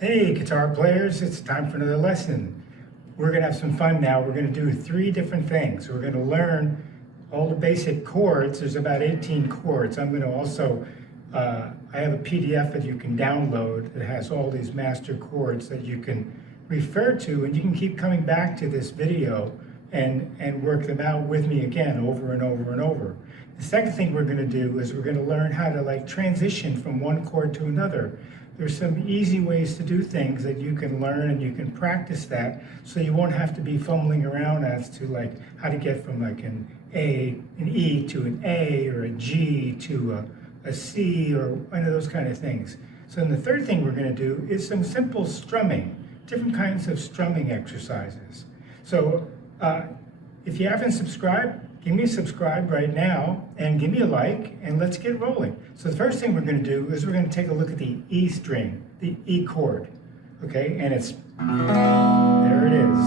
Hey guitar players, it's time for another lesson. We're going to have some fun now. We're going to do 3 different things. We're going to learn all the basic chords. There's about 18 chords. I'm going to also, I have a PDF that you can download that has all these master chords that you can refer to, and you can keep coming back to this video and work them out with me again over and over and over. The second thing we're going to do is we're going to learn how to transition from one chord to another. There's some easy ways to do things that you can learn, and you can practice that so you won't have to be fumbling around as to how to get from an E to an A or a G to a C or one of those kind of things. So then the third thing we're going to do is some simple strumming, different kinds of strumming exercises. So if you haven't subscribed, give me a subscribe right now and give me a like, and let's get rolling. So the first thing we're going to do is we're going to take a look at the E string, the E chord. Okay, and it's, there it is.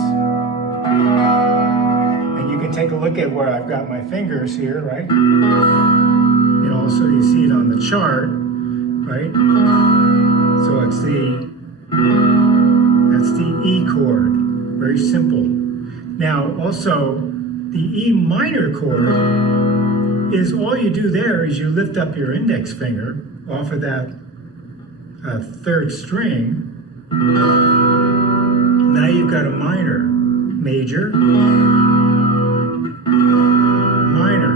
And you can take a look at where I've got my fingers here, right? And also you see it on the chart, right? So it's that's the E chord, very simple. Now also, the E minor chord is all you do there is you lift up your index finger off of that third string. Now you've got a minor, major, minor.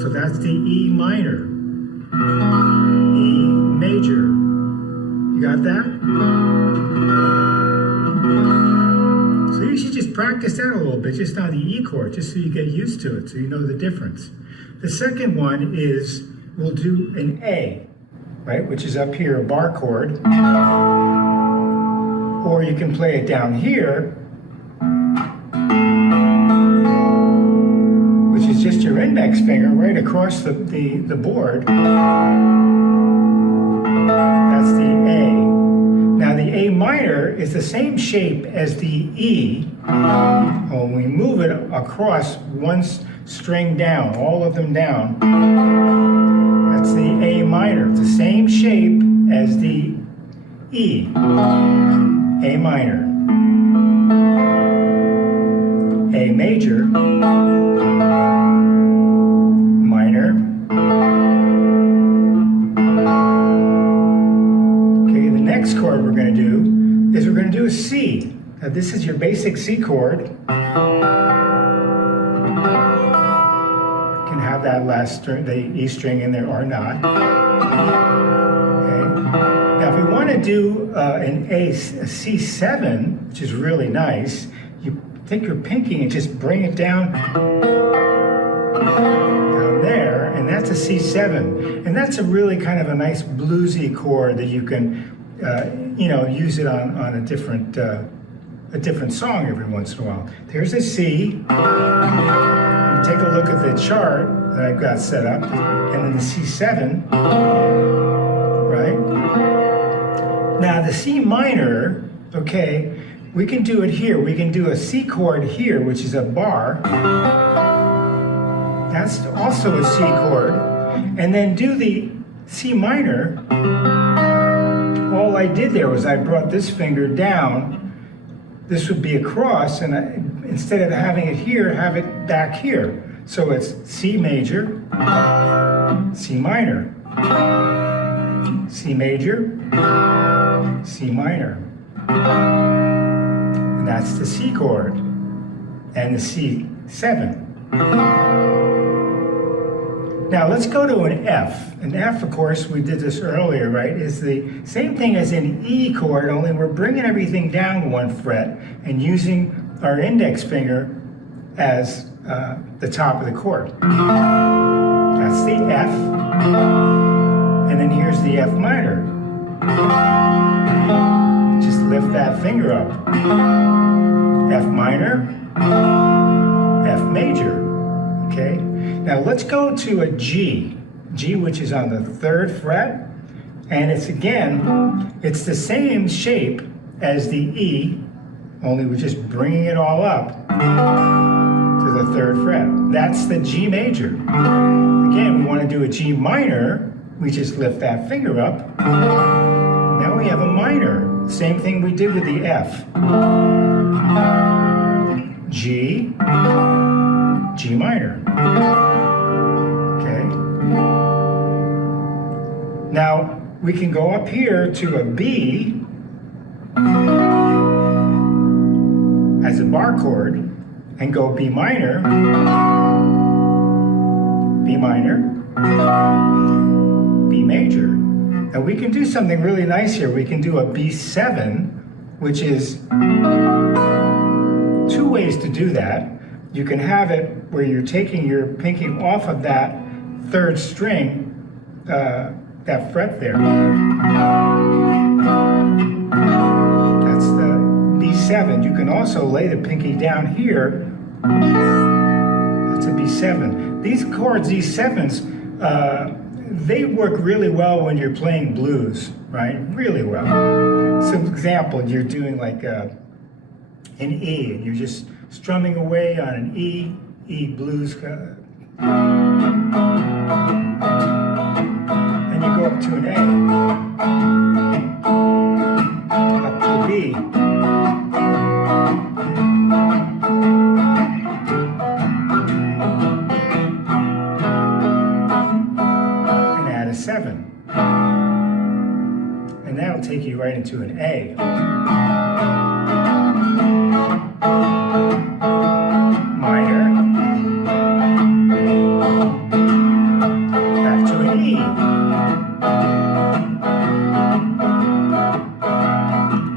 So that's the E minor, E major. You got that? So you should just practice that a little bit, just on the E chord, just so you get used to it, so you know the difference. The second one is, we'll do an A, right, which is up here, a bar chord. Or you can play it down here, which is just your index finger right across the board. That's the A. Now the A minor is the same shape as the E. When we move it across one string down, all of them down, that's the A minor. It's the same shape as the E. A minor. A major. Minor. Next chord we're going to do is we're going to do a C. Now this is your basic C chord. You can have that last string, the E string in there or not. Okay. Now if we want to do a C7, which is really nice, you take your pinky and just bring it down there, and that's a C7. And that's a really kind of a nice bluesy chord that you can use it on a different song every once in a while. There's a C. You take a look at the chart that I've got set up, and then the C7, right? Now the C minor, okay, we can do it here. We can do a C chord here, which is a bar. That's also a C chord. And then do the C minor. All I did there was I brought this finger down. This would be across, and instead of having it here, have it back here. So it's C major, C minor, C major, C minor. And that's the C chord, and the C7. Now let's go to an F. An F, of course, we did this earlier, right, is the same thing as an E chord, only we're bringing everything down 1 fret and using our index finger as the top of the chord. That's the F. And then here's the F minor. Just lift that finger up. F minor, F major, okay? Now let's go to a G, which is on the 3rd fret, and it's the same shape as the E, only we're just bringing it all up to the 3rd fret. That's the G major. Again, we want to do a G minor, we just lift that finger up, Now we have a minor. Same thing we did with the F. G, G minor. Okay. Now we can go up here to a B as a bar chord and go B minor, B minor, B major. Now we can do something really nice here. We can do a B7, which is two ways to do that. You can have it where you're taking your pinky off of that third string, that fret there. That's the B7. You can also lay the pinky down here. That's a B7. These chords, these sevens, they work really well when you're playing blues, right? Really well. So, for example, you're doing like an E, and you're just strumming away on an E blues, and you go up to an A, up to a B, and add a 7, and that'll take you right into an A. Minor, back to an E,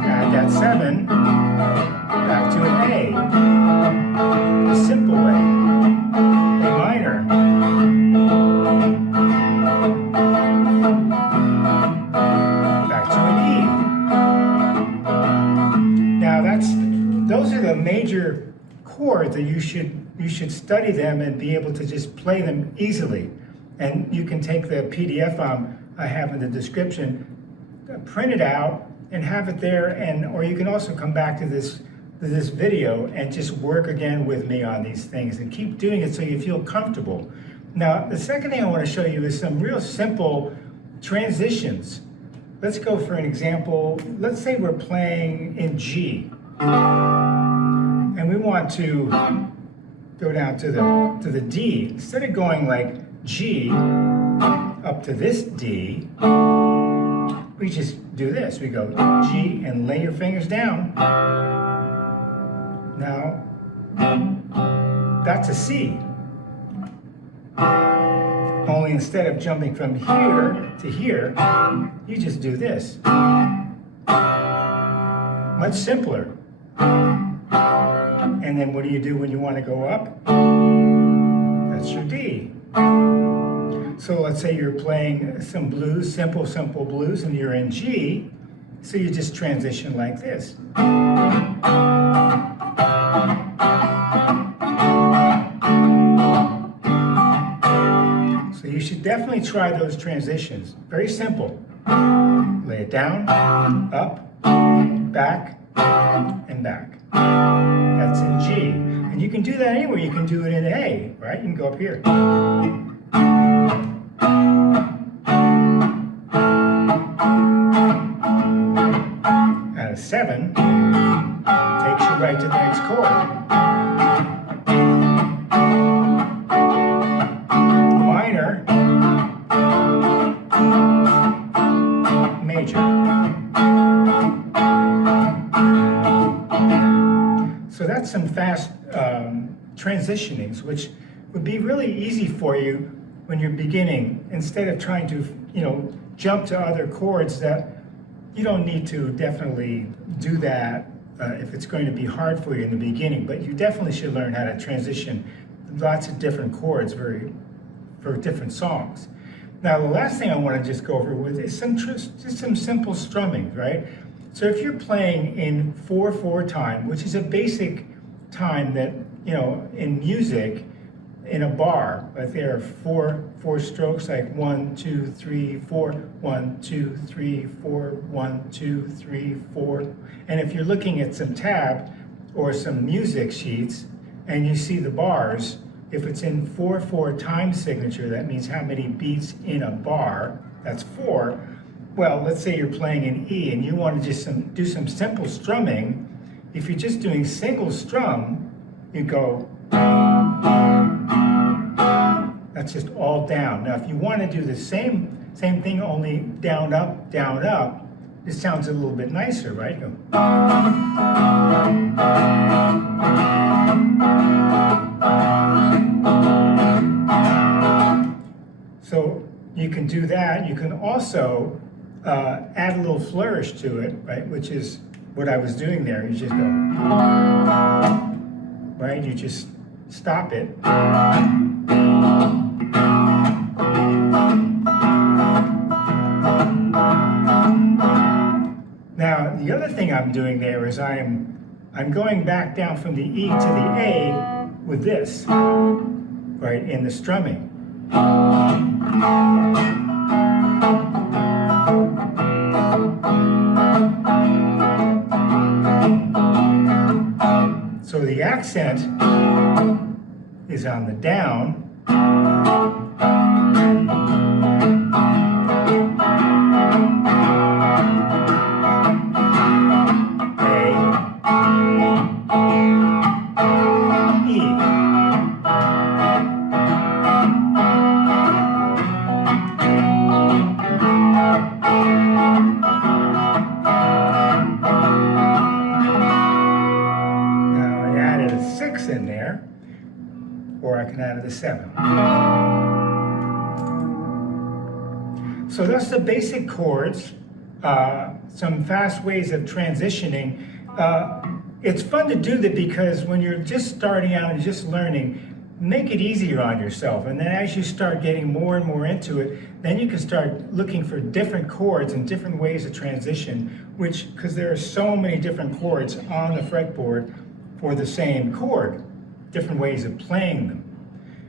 add that 7, back to an A, the simple way, A minor, back to an E. Now those are the major chords that you should study them and be able to just play them easily. And you can take the PDF I have in the description, print it out and have it there, or you can also come back to this video and just work again with me on these things and keep doing it so you feel comfortable. Now, the second thing I want to show you is some real simple transitions. Let's go for an example. Let's say we're playing in G. And we want to go down to the D. Instead of going like G up to this D, we just do this. We go G and lay your fingers down. Now, that's a C. Only instead of jumping from here to here, you just do this. Much simpler. And then what do you do when you want to go up? That's your D. So let's say you're playing some blues, simple blues, and you're in G, so you just transition like this. So you should definitely try those transitions. Very simple. Lay it down, up, back, and back. That's in G. And you can do that anywhere. You can do it in A, right? You can go up here. Add a 7, takes you right to the next chord. Minor, major. So that's some fast transitionings, which would be really easy for you when you're beginning, instead of trying to, jump to other chords that you don't need to definitely do that if it's going to be hard for you in the beginning. But you definitely should learn how to transition lots of different chords for different songs. Now, the last thing I want to just go over with is just some simple strumming, right? So if you're playing in 4/4 time, which is a basic time that, in music, in a bar, right, there are four strokes, like 1, 2, 3, 4, 1, 2, 3, 4, 1, 2, 3, 4. And if you're looking at some tab or some music sheets and you see the bars, if it's in 4/4 time signature, that means how many beats in a bar, that's 4. well, let's say you're playing an E and you want to just do some simple strumming. If you're just doing single strum, you go, that's just all down. Now, if you want to do the same thing, only down, up, this sounds a little bit nicer, right? Go. So you can do that. You can also add a little flourish to it, right? Which is what I was doing there. You just go, right? You just stop it. Now, the other thing I'm doing there is I'm going back down from the E to the A with this, right, in the strumming. So the accent is on the down. In there, or I can add a 7. So that's the basic chords, some fast ways of transitioning. It's fun to do that because when you're just starting out and just learning, make it easier on yourself. And then as you start getting more and more into it, then you can start looking for different chords and different ways of transition, because there are so many different chords on the fretboard for the same chord, different ways of playing them.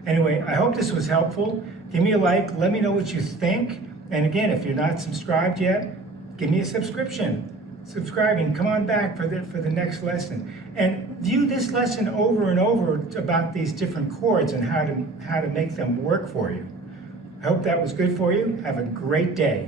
Anyway, I hope this was helpful. Give me a like, let me know what you think. And again, if you're not subscribed yet, give me a subscription. Subscribe and come on back for the next lesson. And view this lesson over and over about these different chords and how to make them work for you. I hope that was good for you. Have a great day.